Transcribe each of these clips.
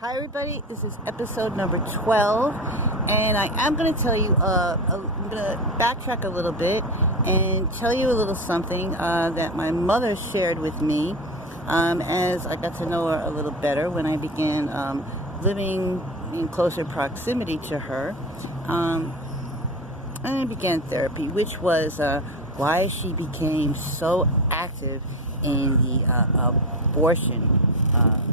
Hi everybody, this is episode number 12, and I am going to tell you, I'm going to backtrack a little bit and tell you a little something that my mother shared with me as I got to know her a little better when I began living in closer proximity to her, and I began therapy, which was why she became so active in the abortion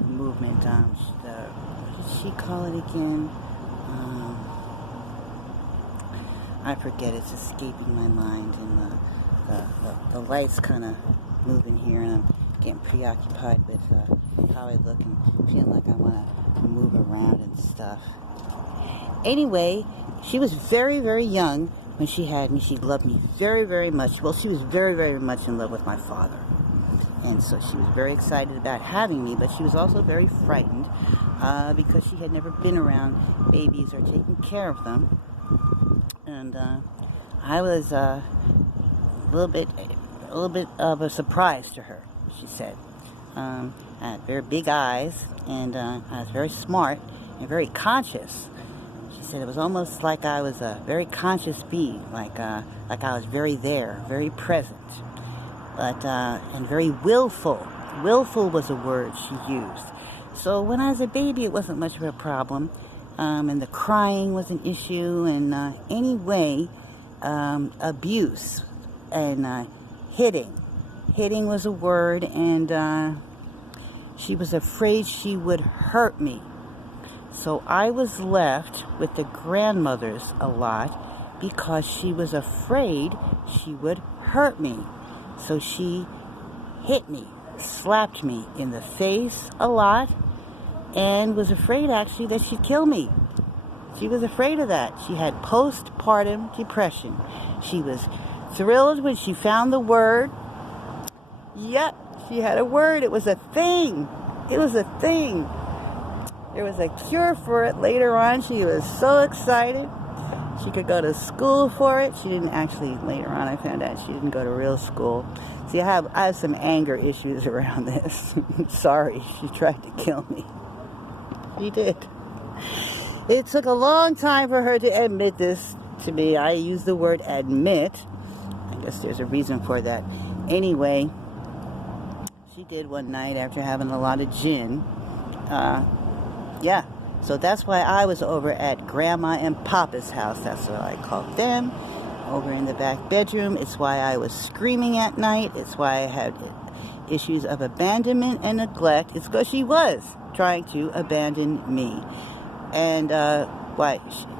movement. What did she call it again? I forget. It's escaping my mind, and the light's kind of moving here, and I'm getting preoccupied with how I look and feeling like I want to move around and stuff. Anyway, she was very, very young when she had me. She loved me very, very much. Well, she was very, very much in love with my father. And so she was very excited about having me, but she was also very frightened because she had never been around babies or taken care of them. And I was a little bit of a surprise to her, she said. I had very big eyes, and I was very smart and very conscious. She said it was almost like I was a very conscious being, like I was very there, very present. But, and very willful. Willful was a word she used. So when I was a baby, it wasn't much of a problem. And the crying was an issue. And anyway, abuse and hitting. Hitting was a word. And she was afraid she would hurt me. So I was left with the grandmothers a lot because she was afraid she would hurt me. So she hit me, slapped me in the face a lot, and was afraid actually that she'd kill me. She was afraid of that. She had postpartum depression. She was thrilled when she found the word. Yep, she had a word. It was a thing. It was a thing. There was a cure for it later on. She was so excited. She could go to school for it. She didn't actually, later on I found out she didn't go to real school. See, I have some anger issues around this. Sorry, she tried to kill me. She did. It took a long time for her to admit this to me. I use the word admit. I guess there's a reason for that. Anyway, she did one night after having a lot of gin. Yeah. So that's why I was over at Grandma and Papa's house. That's what I called them. Over in the back bedroom. It's why I was screaming at night. It's why I had issues of abandonment and neglect. It's because she was trying to abandon me. And,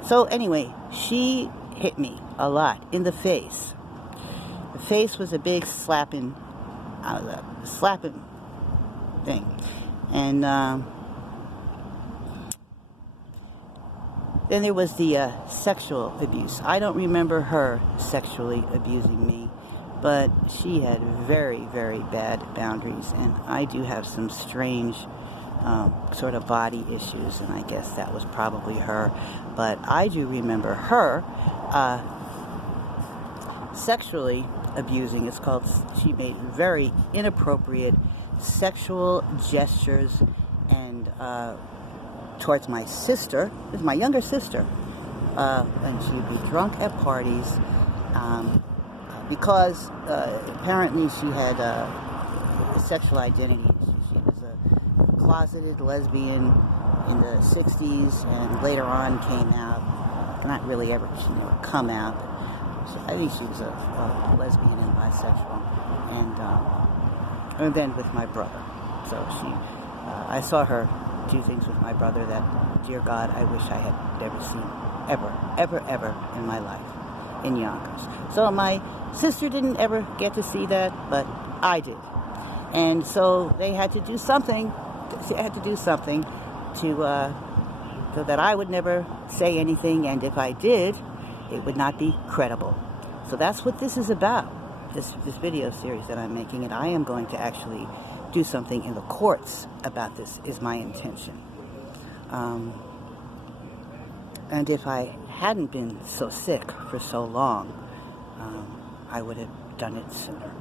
so anyway, she hit me a lot in the face. The face was a big slapping thing. And, then there was the sexual abuse. I don't remember her sexually abusing me, but she had very, very bad boundaries, and I do have some strange sort of body issues, and I guess that was probably her. But I do remember her sexually abusing. It's called, she made very inappropriate sexual gestures and towards my sister. It's my younger sister, and she'd be drunk at parties because apparently she had a sexual identity. She was a closeted lesbian in the 60s, and later on came out. Not really ever. She never come out. I think she was a lesbian and bisexual, and then with my brother. So I saw her do things with my brother that, dear God, I wish I had never seen ever in my life in Yonkers. So my sister didn't ever get to see that, but I did. And so they had to do something. She had to do something to so that I would never say anything, and if I did, it would not be credible. So that's what this is about. This video series that I'm making, and I am going to actually do something in the courts about this, is my intention. And if I hadn't been so sick for so long, I would have done it sooner.